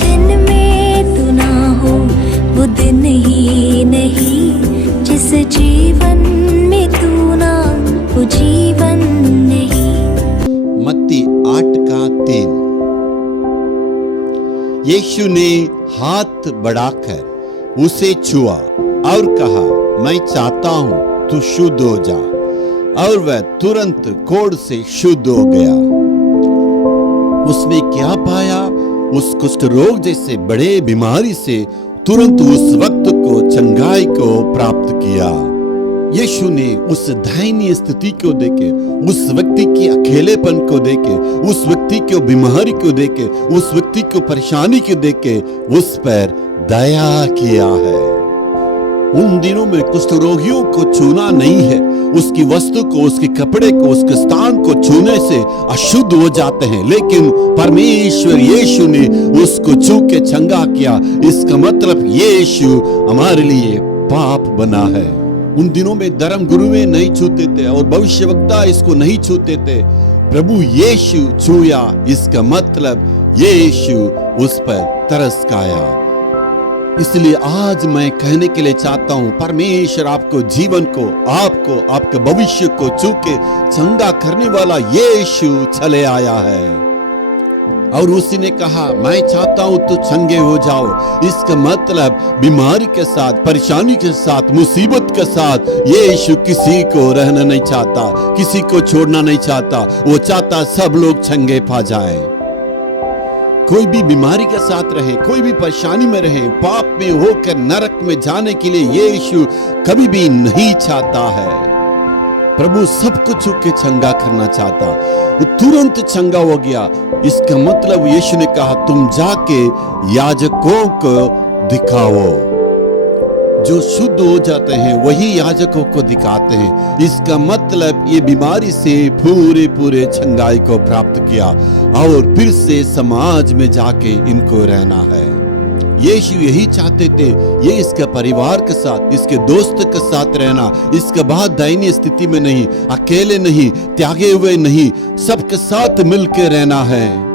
दिन में तू ना हो वो दिन ही नहीं, जिस जीवन में तू ना वो जीवन नहीं। मत्ती 8:3। यीशु ने हाथ बढ़ाकर उसे छुआ और कहा, मैं चाहता हूं तू शुद्ध हो जा। और वह तुरंत कोढ़ से शुद्ध हो गया। उसने क्या पाया? उस कुष्ठ रोग जैसे बड़े बीमारी से तुरंत उस वक्त को चंगाई को प्राप्त किया। यीशु ने उस दयनीय स्थिति को देखे, उस व्यक्ति के अकेलेपन को देखे, उस व्यक्ति को बीमारी को देखे, उस व्यक्ति को परेशानी को देखे उस पर दया किया है। उन दिनों में कुष्ठ रोगियों को छूना नहीं है। उसकी वस्तु को, उसके कपड़े को, उसके स्थान को छूने से अशुद्ध हो जाते हैं, लेकिन परमेश्वर यीशु ने उसको छू के चंगा किया। इसका मतलब यीशु हमारे लिए पाप बना है। उन दिनों में धर्म गुरुएं नहीं छूते थे और भविष्यवक्ता इसको नहीं छूते थे। प्रभु यीशु छूया, इसका मतलब यीशु उस पर तरस खाया। इसलिए आज मैं कहने के लिए चाहता हूं, परमेश्वर आपको जीवन को, आपको, आपके भविष्य को छू के चंगा करने वाला यीशु चले आया है। और उसी ने कहा, मैं चाहता हूं तू चंगे हो जाओ। इसका मतलब बीमारी के साथ, परेशानी के साथ, मुसीबत के साथ यीशु किसी को रहना नहीं चाहता, किसी को छोड़ना नहीं चाहता। वो चाहता सब लोग चंगे पा जाएं। कोई भी बीमारी के साथ रहे, कोई भी परेशानी में रहे, पाप में होकर नरक में जाने के लिए यीशु कभी भी नहीं चाहता है। प्रभु सबको छू के चंगा करना चाहता। वो तुरंत चंगा हो गया। इसका मतलब यीशु ने कहा, तुम जाके याजकों को दिखाओ। जो शुद्ध हो जाते हैं वही याजकों को दिखाते हैं। इसका मतलब ये बीमारी से पूरे चंगाई को प्राप्त किया और फिर से समाज में जाके इनको रहना है। यीशु यही चाहते थे, ये इसके परिवार के साथ, इसके दोस्त के साथ रहना। इसके बाद दयनीय स्थिति में नहीं, अकेले नहीं, त्यागे हुए नहीं, सबके साथ मिलकर रहना है।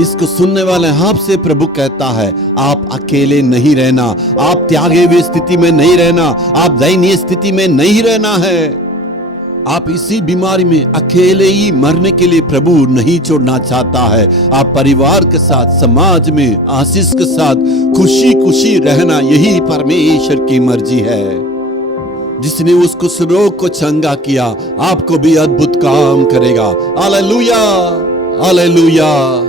इसको सुनने वाले आपसे प्रभु कहता है, आप अकेले नहीं रहना, आप त्यागे हुए स्थिति में नहीं रहना, आप दयनीय स्थिति में नहीं रहना है। आप इसी बीमारी में अकेले ही मरने के लिए प्रभु नहीं छोड़ना चाहता है। आप परिवार के साथ, समाज में आशीष के साथ खुशी रहना, यही परमेश्वर की मर्जी है। जिसने उस कुष्ठ रोग को चंगा किया, आपको भी अद्भुत काम करेगा। Hallelujah, hallelujah.